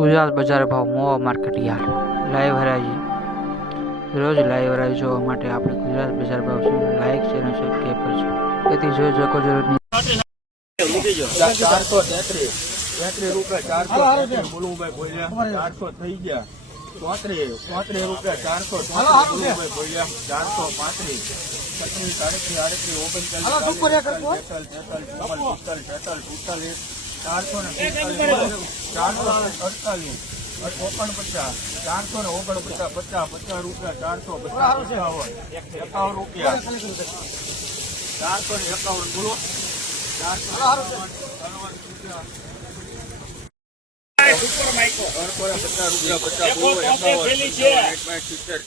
ગુજરાત બજાર ભાવ મોવા market yard live હરાજી. રોજ લાઈવ હરાજી જોવા માટે આપણે ગુજરાત બજાર ભાવ લાઈક અને સબસ્ક્રાઈબ કરજો તેથી જોઈ શકો જરૂર ચારસો તેત્રીસ. તેત્રીસ રૂપિયા ચારસો બોલુભાઈ ચારસો થઈ ગયા ચોત્રીસ ચોત્રીસ રૂપિયા ચારસો બોલુભાઈ ચારસો પાંત્રીસ છત્રીસ સાડત્રીસ આડત્રીસ ઓગણચાલીસ તેતાલીસ ચારસો ને ચારસો ને અડતાલીસ ઓગણપચાસ ચારસો ને ઓગણપચાસ પચાસ પચાસ રૂપિયા, ચારસો પચાસ એકાવન એકાવન રૂપિયા ચારસો ને એકાવન બોલો ચારસો ને એકાવન રૂપિયા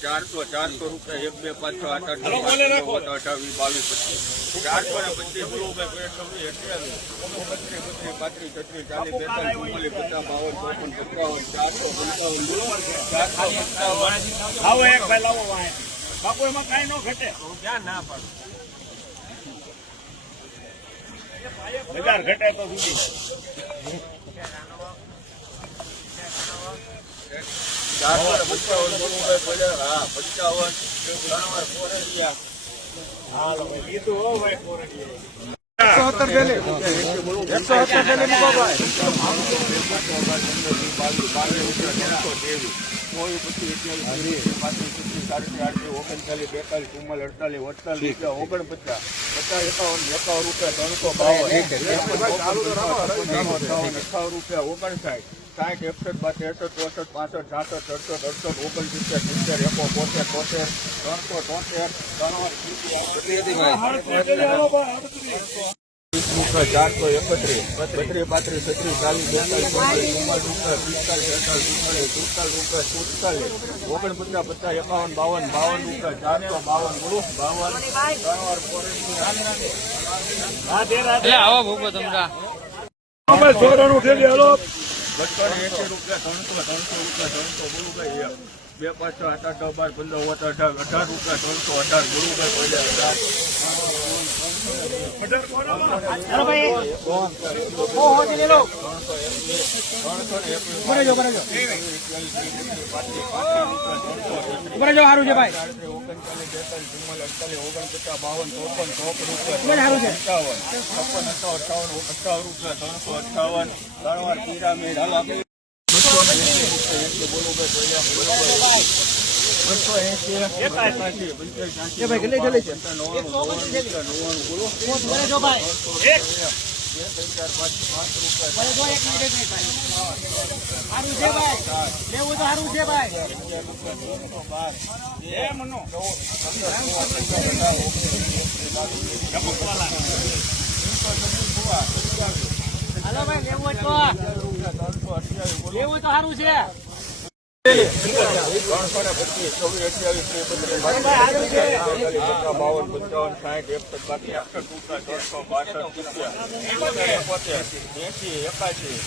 ચારસો ચારસો રૂપિયા એક બે પાંચ આઠ આઠ અઠાવીસ બાવીસ ચારસો ને પચીસ પાંત્રીસ છત્રીસ ચાલીસ બેતાલીસ ચુમ્માલીસ ચારસો બાપુ એમાં કાંઈ ન ઘટે ક્યાં ના પાડો ઘટે તો સુધી. ચારસો. ઓગણચાલીસ બેતાલીસ ચુમ્માલીસ અડતાલીસ અડતાલીસ ઓગણપચાસ પચાસ એકાવન એકાવન રૂપિયા ત્રણસો બાવન અઠાવન રૂપિયા ઓગણસાઠ સાઠ એકસઠ બાસઠ એકસઠ ચોસઠ પાસઠ છાસઠ સડસઠ અડસઠ ઓગણસિત્તેર સિત્તેર એકો બોતેર તોતેર ત્રણસો તોતેર ચારસો એકત્રીસ બત્રીસ પાંત્રીસ છત્રીસ ચાલીસ બેતાલીસ ચુમ્માલીસ ચુમ્માલીસ રૂપિયા પિસ્તાલીસ ચુમ્માલીસ સુડતાલીસ રૂપિયા સુડતાલીસ ઓગણપચાસ પચાસ એકાવન બાવન બાવન રૂપિયા ચારસો બાવન બોલો બાવન ત્રણ વાર. આવો ભૂપો બસો ને રૂપિયા, ત્રણસો ત્રણસો રૂપિયા, ત્રણસો બોલું ભાઈ એક. બે, પાંચ, છ, આઠ આઠ બાર, પંદર ઓગણ અઢાર અઢાર રૂપિયા, ત્રણસો અઢાર બોલું ભાઈ બોલ્યા અઢાર હાલો ઓગણચાલીસ બેતાલીસ ચુમ્માલીસ અડતાલીસ ઓગણપચાસ બાવન ચોપન ચોપન રૂપિયા. અઠાવન છપ્પન અઠાવન અઠાવન અઠાવન રૂપિયા ત્રણસો અઠાવન ત્રણ વાર પિરામિડ હાલ બસો એસી પંચ્યાસી નવ્વાણું નવ્વાણું બોલો. એક. તો સારું ચાર ત્રણસો ને પચીસ ચોવીસ અઠ્યાવીસ બાવન પંચાવન સાઠ એકસઠ બાકી એકસઠ ઉનસઠ ત્રણસો બાસઠ એસી એકાસી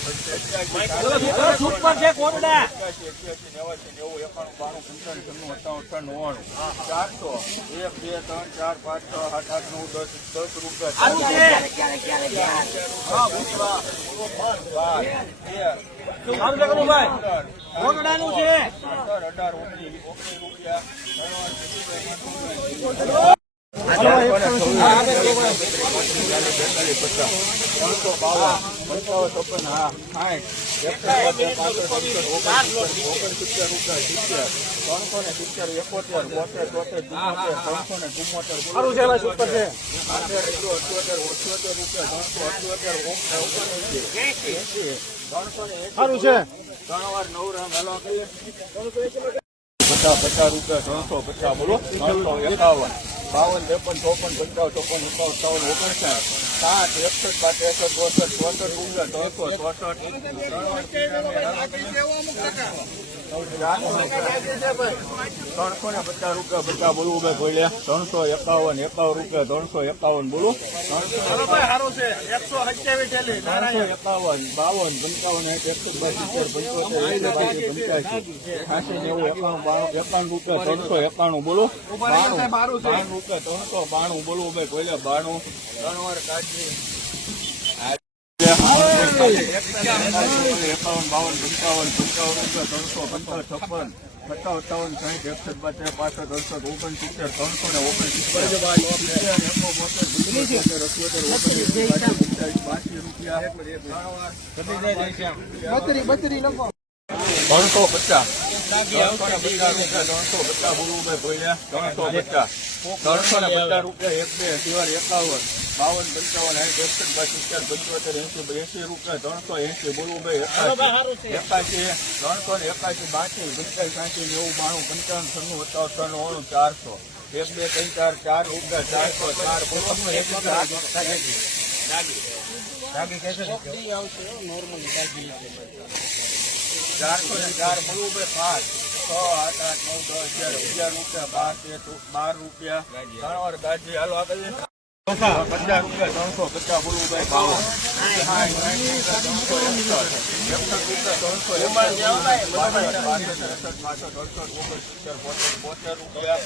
એક્યાસી એક્યાસી નેવાસી નેવું એકાણું બાણું પંચાવન છન્નું અઠાવન અઠાવન નવ્વાણું ચારસો એક બે ત્રણ ચાર પાંચ છ આઠ આઠ નવ દસ દસ રૂપિયા હા, ભૂતવા. ભાઈ તેર, કોટડાનું છે ત્રણસો ને સિત્તેર એકોતેર તોતેર ચુમ્મોતેર ત્રણસો ને રૂપિયા ત્રણસો અઠ્યોતેર છે. ત્રણ વાર નવ પચાસ પચાસ રૂપિયા, ત્રણસો પચાસ, બોલો. ત્રણસો એકાવન. બાવન ત્રેપન ચોપન પંચાવન ચોપન સત્તાવન સત્તાવન ઓગણસાઠ. સાત એકસઠ બાર ત્રેસઠ ચોસઠ ચોસઠ રૂપિયા ત્રણસો ચોસઠ ત્રણસો ને પચાસ રૂપિયા પચાસ બોલવું ભાઈ ભોલે ત્રણસો એકાવન એકાવન રૂપિયા ત્રણસો એકાવન બોલો. ત્રણસો એકસો એકાવન બાવન પંચાવન એકસો સિત્તેર પંચોતેર છ્યાસી નેવું એકાણું બાણું એકાણું રૂપિયા ત્રણસો એકાણું બોલો. બાણું રૂપિયા ત્રણસો બાણું બોલવું ભાઈ ભોલે બાણું. ત્રણ વાર એકાવન ત્રણસો પચાસ ત્રણસો પચાસ ત્રણસો પચાસ ત્રણસો ને પચાસ રૂપિયા એક બે સિવાય એકાવન. બાવન પંચાવન સાઠ એકસઠ બાસી સિત્તેર પંચોતેર એસી એસી રૂપિયા ત્રણસો એસી બોલવું ભાઈ એકાસી એકાસી ત્રણસો ને એકાસી બાસી પંચાસી સાસી નેવું બાણું પંચાવન છન્નું સત્તાવન ત્રાણું ચારસો. એક બે ત્રણ ચાર ચાર રૂપિયા ચારસો ચાર બોલો એક ચારસો ને ચાર બોલવું ભાઈ પાંચ. છ આઠ આઠ નવ દસ અગિયાર અગિયાર રૂપિયા બાર તેર બાર રૂપિયા. ત્રણ વાર ગાજી હાલો આગળ જઈએ. પચાસ રૂપિયા ત્રણસો પચાસ બોલવું ભાઈ બાવન ત્રણસો રૂપિયા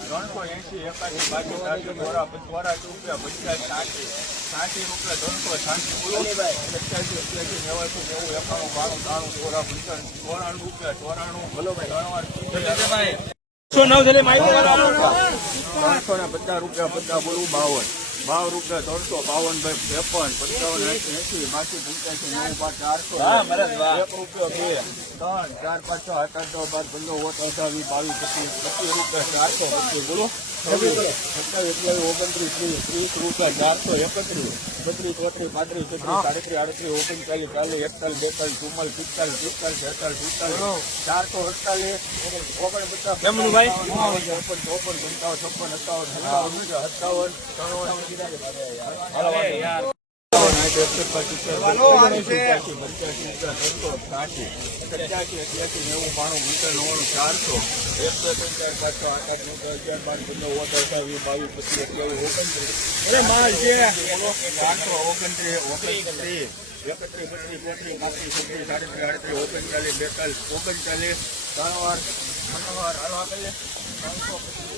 ત્રણસો એંસી એકાસી બાકી ત્રાસી ચોરા ચોરાસી રૂપિયા પંચ્યાસી સાઠી સાઠી રૂપિયા ત્રણસો સાઠી બોલો સત્યાસી અઠ્યાસી નેવાસી નેવું એકાણું બાણું ત્રાણું ચોરા પંચાણું ચોરાણું રૂપિયા ચોરાણું બોલો ભાઈ ત્રણસો ને પચાસ રૂપિયા પચાસ બોલવું બાવન. બાવન રૂપિયા ત્રણસો બાવન ભાઈ ત્રેપન પંચાવન એસી બાસી પંચ્યાસી નવ પાંચ ચારસો. એક રૂપિયો બે. ત્રણ ચાર પાંચ છ આઠ આઠ બાર પંદર ઓટ અઢાવી બાવીસ પચીસ પચીસ રૂપિયા ચારસો પચીસ બોલો. ઓગણત્રીસ ત્રીસ ત્રીસ રૂપિયા ચારસો એકત્રીસ બત્રીસ ચોત્રીસ પાંત્રીસ છત્રીસ સાડત્રીસ આડત્રીસ ઓગણચાલીસ ચાલીસ એકતાલીસ બેતાલીસ ચુમ્માલીસ પિસ્તાલીસ પિસ્તાલીસ છેતાલીસ પિસ્તાલીસ ચારસો અડતાલીસ ઓગણપચાસ ચોપન ચોપન પંચાવન છપ્પન સત્તાવન સત્તાવન સત્તાવન ત્રણ એકત્રીસ બત્રીસ ચોત્રીસ પાંત્રીસ છત્રીસ સાડત્રીસ આડત્રીસ ઓગણચાલીસ બેતાલીસ, ઓગણચાલીસ ત્રણ વાર ત્રણ વાર હાલો આગળ ત્રણસો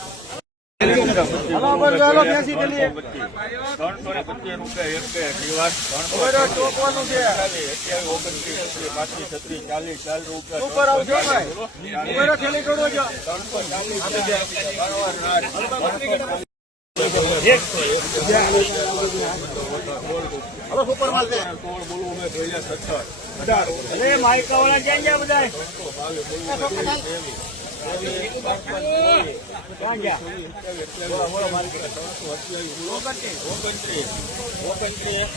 ચારસો બત્રીસ બત્રીસ તેત્રીસ ઓગણત્રીસ ઓગણત્રીસ